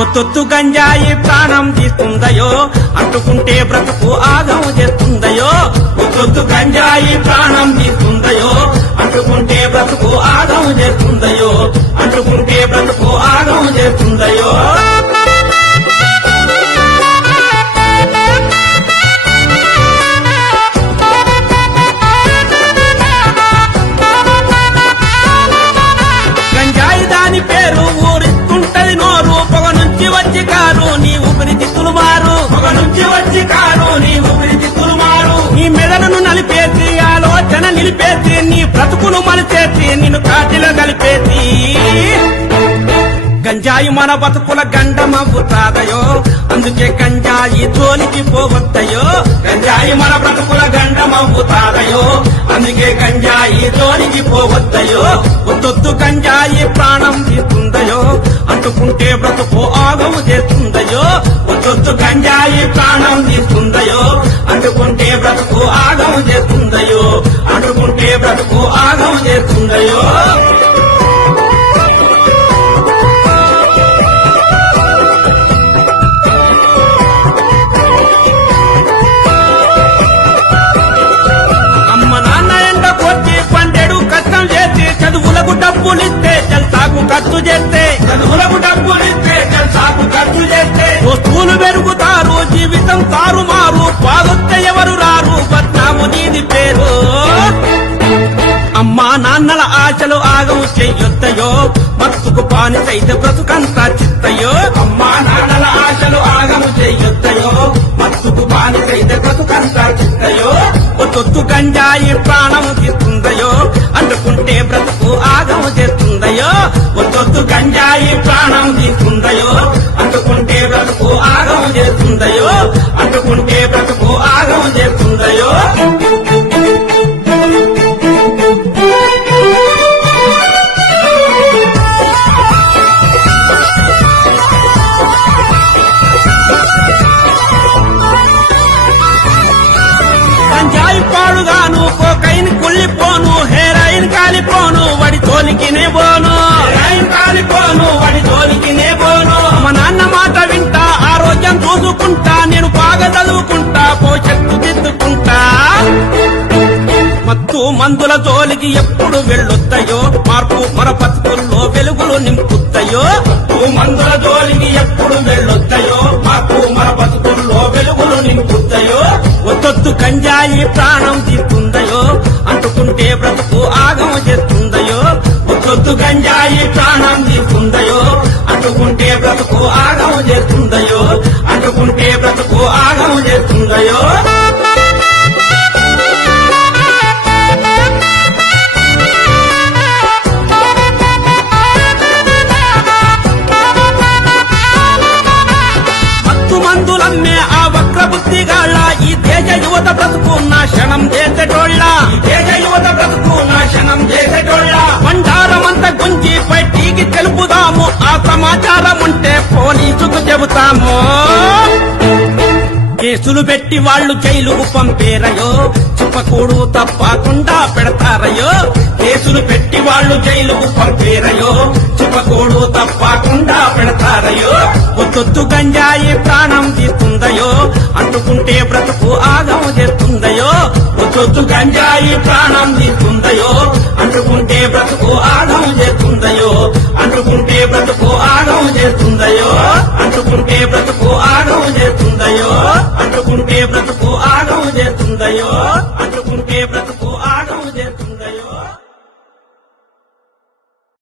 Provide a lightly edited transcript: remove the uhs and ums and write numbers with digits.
ఒత్తొత్తు గంజాయి ప్రాణం తీస్తుందయో అంటుకుంటే బ్రతుకు ఆగం చేస్తుందయో ఒత్తొత్తు గంజాయి ప్రాణం తీస్తుందయో అంటుకుంటే బ్రతుకు ఆగం చేస్తుందయో అంటుకుంటే బ్రతుకు ఆగం చేస్తుందయో గంజాయి దాని పేరు ఊరిస్తుంటది నోరు పొగ నుంచి వచ్చి కారు నీ ఊపిరితిత్తులు మారు పొగ నుంచి వచ్చి కారు నీ ఊపిరితిత్తులు మారు నీ మెదడును నలిపేసి ఆలోచన నిలిపేసి నీ బ్రతుకును మలిచేసి నిన్ను కాటిలో కలిపేసి గంజాయి మన బతుకుల గండమవుతాదయో అందుకే గంజాయి జోలికి పోవద్దయో గంజాయి మన బ్రతుకుల గండమవుతాదయో అందుకే గంజాయి జోలికి పోవద్దయో ఒత్తొత్తు గంజాయి ప్రాణం తీస్తుందయో అంటుకుంటే బ్రతుకు ఆగము చేస్తుందయో ఒత్తొత్తు గంజాయి ప్రాణం తీస్తుందయో అంటుకుంటే బ్రతుకు ఆగము చేస్తుందయో అంటుకుంటే బ్రతుకు ఆగము చేస్తుందయో చదువులకు డబ్బులిస్తే జల్సాకు ఖర్చు చేస్తే చదువులకు డబ్బులిస్తే జల్సాకు ఖర్చు చేస్తే వస్తువులు పెరుగుతారు జీవితం తారుమారు బాధొస్తే ఎవరు రారు బద్నాము నీది పేరు అమ్మా నాన్నల ఆశలు ఆగము చెయ్యొద్దయో మత్తుకు పానిసైతే బ్రతుకంతా చిత్తయో అమ్మా నాన్నల ఆశలు ఆగము చెయ్యొద్దయో మత్తుకు పానిసైతే బ్రతుకంతా చిత్తయో ఒత్తొత్తు గంజాయి ప్రాణము తీస్తుందయో అంటుకుంటే బ్రతుకు ఆగము చేస్తుందయో ఒత్తొత్తు గంజాయి ప్రాణం తీస్తుందయో అంటుకుంటే బ్రతుకు ఆగము చేస్తుందయో అంటుకుంటే బ్రతుకు ఆగము చేస్తుందయో గంజాయి పాడుగాను కోకైన్ కుళ్ళిపోను హెరాయిన్ కాలిపోను వడి తోలికినే పోను హెరాయిన్ కాలిపోను వడి తోలికినే పోను మా నాన్న మాట వింటా ఆరోగ్యం చూసుకుంటా నేను బాగా చదువుకుంటా భవిష్యత్తు దిద్దుకుంటా మత్తు మందుల జోలికి ఎప్పుడు వెళ్ళొద్దయో మార్పు మన బతుకుల్లో వెలుగులు నింపుతాయో మత్తు మందుల జోలికి ఎప్పుడు వెళ్ళొద్దయో మార్పు మన బతుకుల్లో వెలుగులు నింపుతాయో ఒత్తొత్తు గంజాయి ప్రాణం తీస్తుందయో అంటుకుంటే బ్రతుకు ఆగము చేస్తుందయో ఒత్తొత్తు గంజాయి ప్రాణం తీస్తుందయో అంటుకుంటే బ్రతుకు ఆగము చేస్తుందయో అంటుకుంటే బ్రతుకు ఆగము చేస్తుందయో మందులమ్మే ఆ వక్ర బుద్ధిగాళ్ళ ఈ దేశ యువత బ్రతుకు నాశనం చేసేటోళ్ళ ఈ దేశ యువత బ్రతుకు నాశనం చేసేటోళ్ళ బండారమంతా గుంజి బయటికి తెలుపుదాము ఆ సమాచారం ఉంటే పోలీసుకు చెబుతాము కేసులు పెట్టి వాళ్ళు జైలుకు పంపేరయో చెప్పకూడు తప్పకుండా పెడతారయో కేసులు పెట్టి వాళ్ళు జైలుకు పంపేరయో చెప్పకూడు తప్పకుండా పెడతారయో ఒత్తొత్తు గంజాయి ప్రాణం తీస్తుందయో అంటుకుంటే బ్రతుకు ఆగము చేస్తుందయో ఒత్తొత్తు గంజాయి ప్రాణం తీస్తుందయో అంటుకుంటే బ్రతుకు ఆగము చేస్తుందయో అంటుకుంటే బ్రతుకు ఆగము చేస్తుందయో అంటుకుంటే బ్రతుకు ఆగము చేస్తుందయో అంటుకుంటే బ్రతుకు ఆగము చేస్తుందయో అంటుకుంటే బ్రతుకు